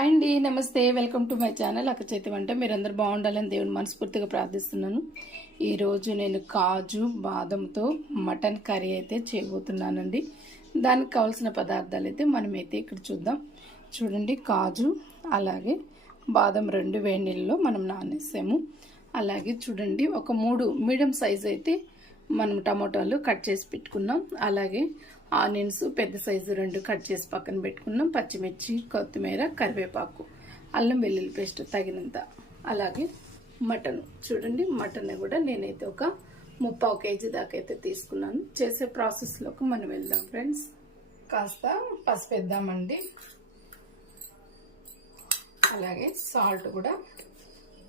అండి నమస్తే, welcome to my channel అక్క చేతి వంట. మీరందరూ బాగుండాలని దేవుని మనస్ఫూర్తిగా ప్రార్థిస్తున్నాను. ఈరోజు నేను కాజు బాదంతో మటన్ కర్రీ అయితే చేయబోతున్నానండి. దానికి కావాల్సిన పదార్థాలు అయితే మనమైతే ఇక్కడ చూద్దాం. చూడండి, కాజు అలాగే బాదం రెండు వేడి నీళ్ళలో మనం నానేసాము. అలాగే చూడండి, ఒక 3 మీడియం సైజ్ అయితే మనం టమాటాలు కట్ చేసి పెట్టుకున్నాం. అలాగే ఆనియన్స్ పెద్ద సైజు 2 కట్ చేసి పక్కన పెట్టుకున్నాం. పచ్చిమిర్చి, కొత్తిమీర, కరివేపాకు, అల్లం వెల్లుల్లి పేస్ట్ తగినంత. అలాగే మటన్ చూడండి, మటన్ కూడా నేనైతే ఒక 3/4 కేజీ దాకా అయితే తీసుకున్నాను. చేసే ప్రాసెస్లోకి మనం వెళ్దాం ఫ్రెండ్స్. కాస్త పసుపు వేద్దామండి. అలాగే సాల్ట్ కూడా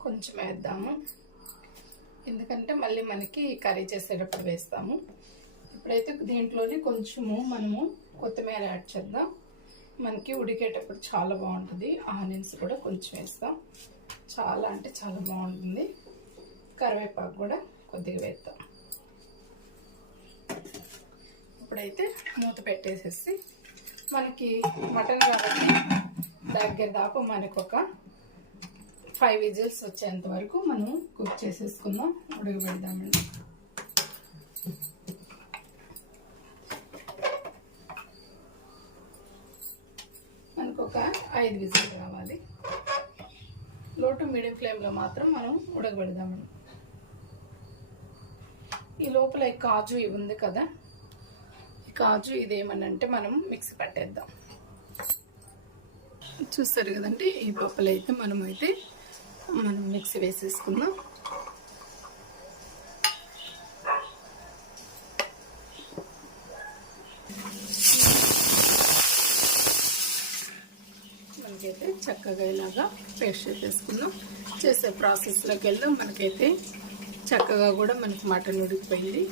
కొంచెం వేద్దాము, ఎందుకంటే మళ్ళీ మనకి కర్రీ చేసేటప్పుడు వేస్తాము. ఇప్పుడైతే దీంట్లోనే కొంచెము మనము కొత్తిమీర యాడ్ చేద్దాం. మనకి ఉడికేటప్పుడు చాలా బాగుంటుంది. ఆనియన్స్ కూడా కొంచెం వేస్తాం, చాలా అంటే చాలా బాగుంటుంది. కరివేపాకు కూడా కొద్దిగా వేద్దాం. ఇప్పుడైతే మూత పెట్టేసేసి మనకి మటన్ కాబట్టి దగ్గర దాకా మనకు ఒక 5 విజిల్స్ వచ్చేంత వరకు మనం కుక్ చేసేసుకుందాం, ఉడకబెడదామండి. మనకు ఒక 5 విజిల్ రావాలి. లో టు మీడియం ఫ్లేమ్లో మాత్రం మనం ఉడకబెడదామండి. ఈ లోపల ఈ కాజు ఇవి ఉంది కదా, ఈ కాజు ఇదేమనంటే మనం మిక్సీ పట్టేద్దాం. చూస్తారు కదండి, ఈ పప్పులు అయితే మనం మిక్సీ వేసేసుకుందాం. మనకైతే చక్కగా ఇలాగా పేస్ట్ చేసేసుకుందాం. చేసే ప్రాసెస్లోకి వెళ్దాం. మనకైతే చక్కగా కూడా మనకి మటన్ ఉడికిపోయింది.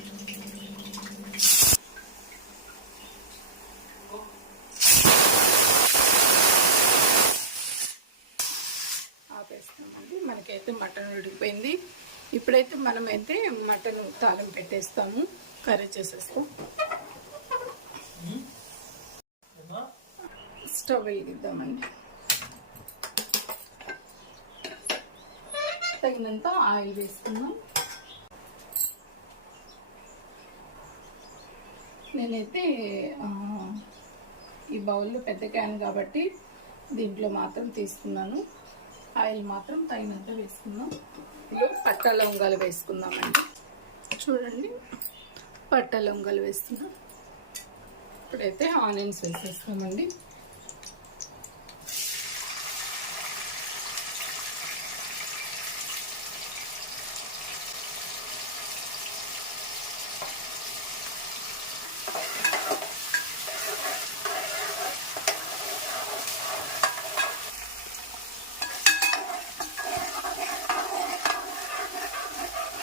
ఆపేస్తామండి. మనకైతే మటన్ ఉడికిపోయింది. ఇప్పుడైతే మనమైతే మటన్ తాలింపు పెట్టేస్తాము, కర్రీ చేసేస్తాం. స్టవ్ వెలిగిద్దామండి. తగినంత ఆయిల్ వేసుకుందాం. నేనైతే ఈ బౌల్లో పెద్ద క్యాన్ కాబట్టి దీంట్లో మాత్రం తీసుకున్నాను. ఆయిల్ మాత్రం తగినంత వేసుకుందాం. ఇప్పుడు పట్ట లవంగాలు వేసుకుందామండి. చూడండి, పట్ట లవంగాలు వేస్తున్నాం. ఇప్పుడైతే ఆనియన్స్ వేసేస్తామండి.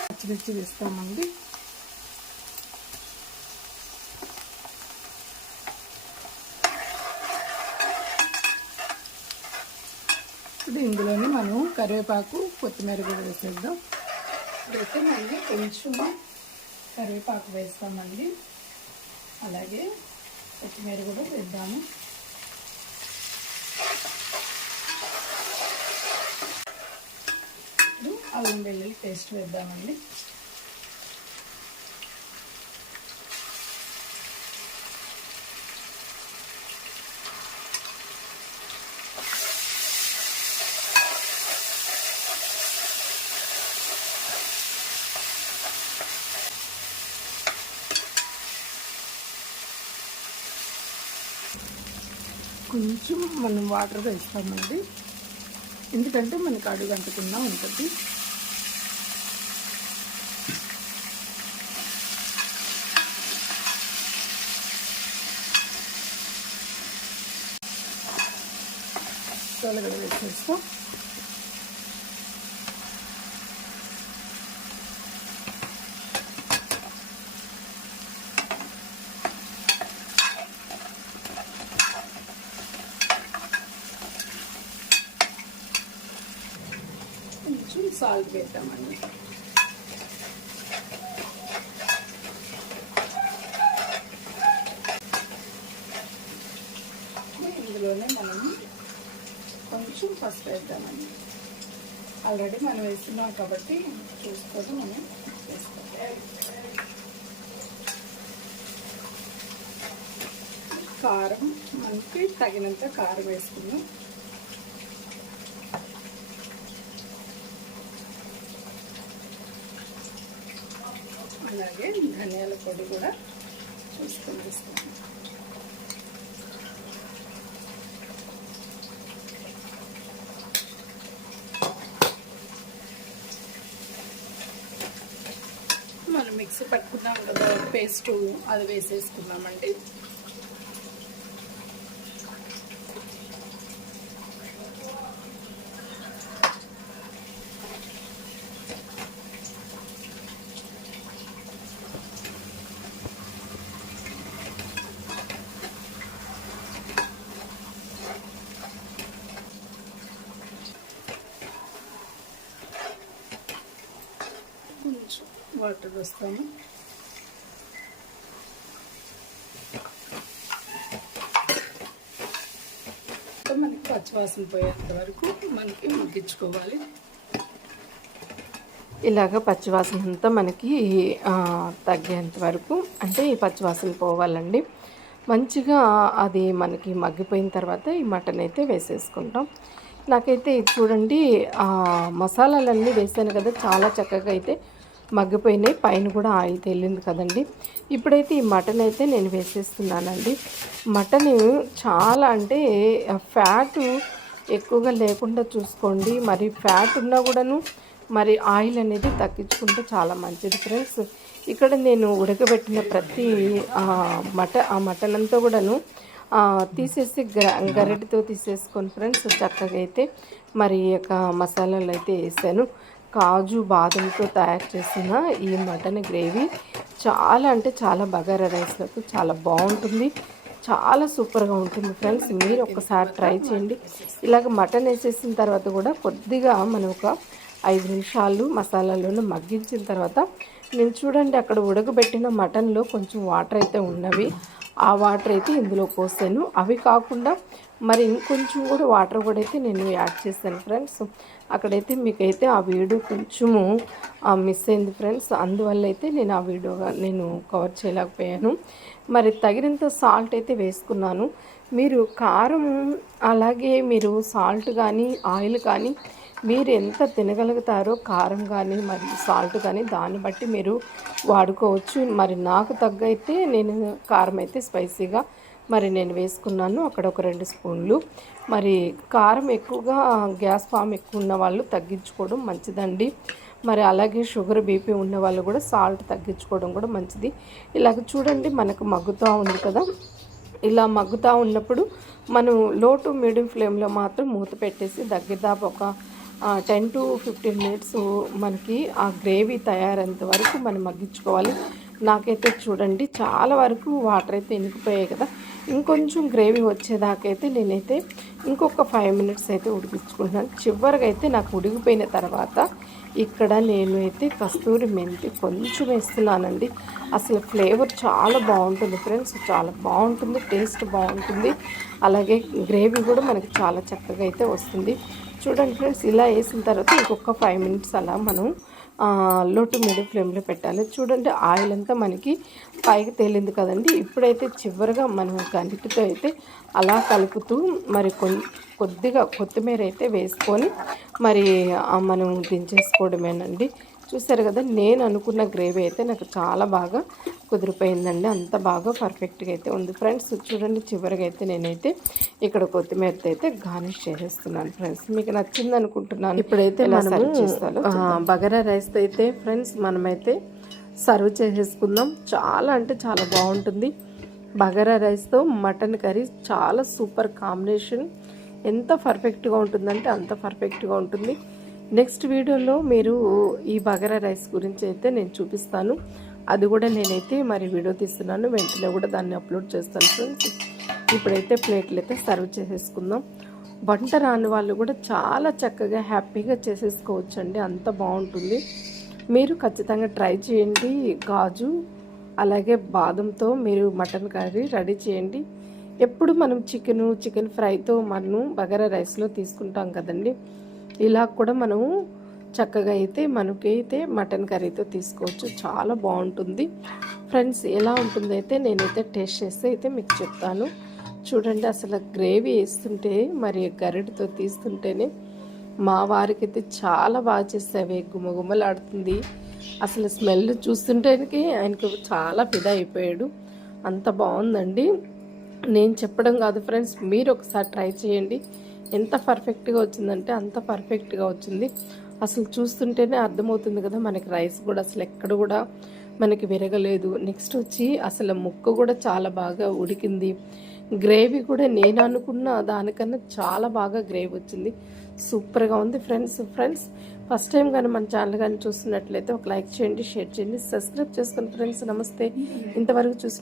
పచ్చిమిర్చి వేస్తామండి. ఇప్పుడు ఇందులోనే మనం కరివేపాకు, కొత్తిమీర కూడా వేసేద్దాం. ఇప్పుడైతే మళ్ళీ కొంచెం కరివేపాకు వేస్తామండి. అలాగే కొత్తిమీర కూడా వేద్దాము. అల్లం వెల్లుల్లి పేస్ట్ వేద్దామండి. కొంచెం మనం వాటర్ వేస్తామండి, ఎందుకంటే మనకు అడుగు అంటకుండా ఉంటుంది. కూడా వేసేస్తాం. కొంచెం సాల్ట్ వేద్దామండి. ఇందులోనే మనం కొంచెం పసుపు వేద్దామండి. ఆల్రెడీ మనం వేస్తున్నాం కాబట్టి చూసుకొని మనం వేసుకోవాలి. కారం మనకి తగినంత కారం వేసుకుందాం. అలాగే ధనియాల పొడి కూడా చూసుకొని వేసుకుందాం. మనం మిక్సీ పట్టుకున్నాం కదా పేస్ట్, అది వేసేసుకున్నామండి. కొంచెం వాటర్ వేస్తాము. మనకి పచ్చివాసన పోయేంత వరకు మనకి మగ్గించుకోవాలి. ఇలాగ పచ్చివాసన అంతా మనకి తగ్గేంత వరకు, అంటే ఈ పచ్చివాసన పోవాలండి. మంచిగా అది మనకి మగ్గిపోయిన తర్వాత ఈ మటన్ అయితే వేసేసుకుంటాం. నాకైతే చూడండి మసాలాలన్నీ వేసాను కదా, చాలా చక్కగా అయితే మగ్గిపోయినాయి. పైన కూడా ఆయిల్ తేలింది కదండి. ఇప్పుడైతే ఈ మటన్ అయితే నేను వేసేస్తున్నానండి. మటన్ చాలా అంటే ఫ్యాట్ ఎక్కువగా లేకుండా చూసుకోండి. మరి ఫ్యాట్ ఉన్నా కూడాను మరి ఆయిల్ అనేది తగ్గించుకుంటే చాలా మంచిది ఫ్రెండ్స్. ఇక్కడ నేను ఉడకబెట్టిన ప్రతి మటన్ అంతా కూడాను తీసేసి గరిటెతో తీసేసుకొని ఫ్రెండ్స్ చక్కగా అయితే మరి యొక్క మసాలాలు అయితే వేసాను. కాజు బాదంతో తయారు చేసిన ఈ మటన్ గ్రేవీ చాలా అంటే చాలా బగారా రైస్లకు చాలా బాగుంటుంది. చాలా సూపర్గా ఉంటుంది ఫ్రెండ్స్. మీరు ఒక్కసారి ట్రై చేయండి. ఇలాగ మటన్ వేసేసిన తర్వాత కూడా కొద్దిగా మనం ఒక 5 నిమిషాలు మసాలాలను మగ్గించిన తర్వాత నేను చూడండి అక్కడ ఉడకబెట్టిన మటన్లో కొంచెం వాటర్ అయితే ఉన్నవి. ఆ వాటర్ అయితే ఇందులో పోసాను. అవి కాకుండా మరి ఇంకొంచెం కూడా వాటర్ కూడా అయితే నేను యాడ్ చేశాను ఫ్రెండ్స్. అక్కడైతే మీకైతే ఆ వీడియో కొంచెము మిస్ అయింది ఫ్రెండ్స్. అందువల్ల అయితే నేను ఆ వీడియోగా నేను కవర్ చేయలేకపోయాను. మరి తగినంత సాల్ట్ అయితే వేసుకున్నాను. మీరు కారం అలాగే మీరు సాల్ట్ కానీ ఆయిల్ కానీ మీరు ఎంత తినగలుగుతారో కారం కానీ మరి సాల్ట్ కానీ దాన్ని బట్టి మీరు వాడుకోవచ్చు. మరి నాకు తగ్గైతే నేను కారం అయితే స్పైసీగా మరి నేను వేసుకున్నాను. అక్కడ ఒక 2 స్పూన్లు. మరి కారం ఎక్కువగా గ్యాస్ ఫామ్ ఎక్కువ ఉన్న వాళ్ళు తగ్గించుకోవడం మంచిదండి. మరి అలాగే షుగర్ బీపీ ఉన్న వాళ్ళు కూడా సాల్ట్ తగ్గించుకోవడం కూడా మంచిది. ఇలాగ చూడండి మనకు మగ్గుతూ ఉంది కదా, ఇలా మగ్గుతూ ఉన్నప్పుడు మనం లో టు మీడియం ఫ్లేమ్లో మాత్రం మూత పెట్టేసి దగ్గరదాపు ఒక 10 to 15 మినిట్స్ మనకి ఆ గ్రేవీ తయారైనంత వరకు మనం మగ్గించుకోవాలి. నాకైతే చూడండి చాలా వరకు వాటర్ అయితే ఇనికిపోయాయి కదా, ఇంకొంచెం గ్రేవీ వచ్చేదాకైతే నేనైతే ఇంకొక 5 మినిట్స్ అయితే ఉడికించుకుంటున్నాను. చివరిగా అయితే నాకు ఉడికిపోయిన తర్వాత ఇక్కడ నేను అయితే కస్తూరి మెంతి కొంచెం వేస్తున్నానండి. అసలు ఫ్లేవర్ చాలా బాగుంటుంది ఫ్రెండ్స్, చాలా బాగుంటుంది, టేస్ట్ బాగుంటుంది. అలాగే గ్రేవీ కూడా మనకి చాలా చక్కగా అయితే వస్తుంది. చూడండి ఫ్రెండ్స్, ఇలా వేసిన తర్వాత ఇంకొక 5 మినిట్స్ అలా మనం లో టు మీడియం ఫ్లేమ్లో పెట్టాలి. చూడండి ఆయిల్ అంతా మనకి పైకి తేలింది కదండి. ఇప్పుడైతే చివరిగా మనం గంటితో అయితే అలా కలుపుతూ మరి కొద్దిగా కొత్తిమీర అయితే వేసుకొని మరి మనం దించేసుకోవడమేనండి. చూసారు కదా, నేను అనుకున్న గ్రేవీ అయితే నాకు చాలా బాగా కుదిరిపోయిందండి. అంత బాగా పర్ఫెక్ట్గా అయితే ఉంది ఫ్రెండ్స్. చూడండి చివరిగా అయితే నేనైతే ఇక్కడ కొత్తిమీరతో అయితే గార్నిష్ చేసేస్తున్నాను ఫ్రెండ్స్. మీకు నచ్చింది అనుకుంటున్నాను. ఇప్పుడైతే బగారా రైస్తో అయితే ఫ్రెండ్స్ మనమైతే సర్వ్ చేసేసుకుందాం. చాలా అంటే చాలా బాగుంటుంది. బగారా రైస్తో మటన్ కర్రీ చాలా సూపర్ కాంబినేషన్. ఎంత పర్ఫెక్ట్గా ఉంటుందంటే అంత పర్ఫెక్ట్గా ఉంటుంది. నెక్స్ట్ వీడియోలో మీరు ఈ బగారా రైస్ గురించి అయితే నేను చూపిస్తాను. అది కూడా నేనైతే మరి వీడియో తీస్తున్నాను, వెంటనే కూడా దాన్ని అప్లోడ్ చేస్తాను ఫ్రెండ్స్. ఇప్పుడైతే ప్లేట్లు అయితే సర్వ్ చేసేసుకుందాం. వంట రాని వాళ్ళు కూడా చాలా చక్కగా హ్యాపీగా చేసేసుకోవచ్చు అండి, అంత బాగుంటుంది. మీరు ఖచ్చితంగా ట్రై చేయండి. కాజు అలాగే బాదంతో మీరు మటన్ కర్రీ రెడీ చేయండి. ఎప్పుడు మనం చికెన్ ఫ్రైతో మనం బగారా రైస్లో తీసుకుంటాం కదండి. ఇలా కూడా మనము చక్కగా అయితే మనకైతే మటన్ కర్రీతో తీసుకోవచ్చు. చాలా బాగుంటుంది ఫ్రెండ్స్. ఎలా ఉంటుందైతే నేనైతే టేస్ట్ చేస్తే అయితే మీకు చెప్తాను. చూడండి, అసలు గ్రేవీ వేస్తుంటే మరి గరిటతో తీస్తుంటేనే మా వారికైతే చాలా బాగా చేస్తాయి, గుమగుమలాడుతుంది. అసలు స్మెల్ చూస్తుంటేనే ఆయనకు చాలా ఫిదా అయిపోయాడు. అంత బాగుందండి. నేను చెప్పడం కాదు ఫ్రెండ్స్, మీరు ఒకసారి ట్రై చేయండి. ఎంత పర్ఫెక్ట్గా వచ్చిందంటే అంత పర్ఫెక్ట్గా వచ్చింది. అసలు చూస్తుంటేనే అర్థమవుతుంది కదా, మనకి రైస్ కూడా అసలు ఎక్కడ కూడా మనకి విరగలేదు. నెక్స్ట్ వచ్చి అసలు ముక్క కూడా చాలా బాగా ఉడికింది. గ్రేవీ కూడా నేను అనుకున్న దానికన్నా చాలా బాగా గ్రేవీ వచ్చింది. సూపర్గా ఉంది ఫ్రెండ్స్. ఫస్ట్ టైం కానీ మన ఛానల్ కానీ చూస్తున్నట్లయితే ఒక లైక్ చేయండి, షేర్ చేయండి, సబ్స్క్రైబ్ చేసుకోండి ఫ్రెండ్స్. నమస్తే. ఇంతవరకు చూసి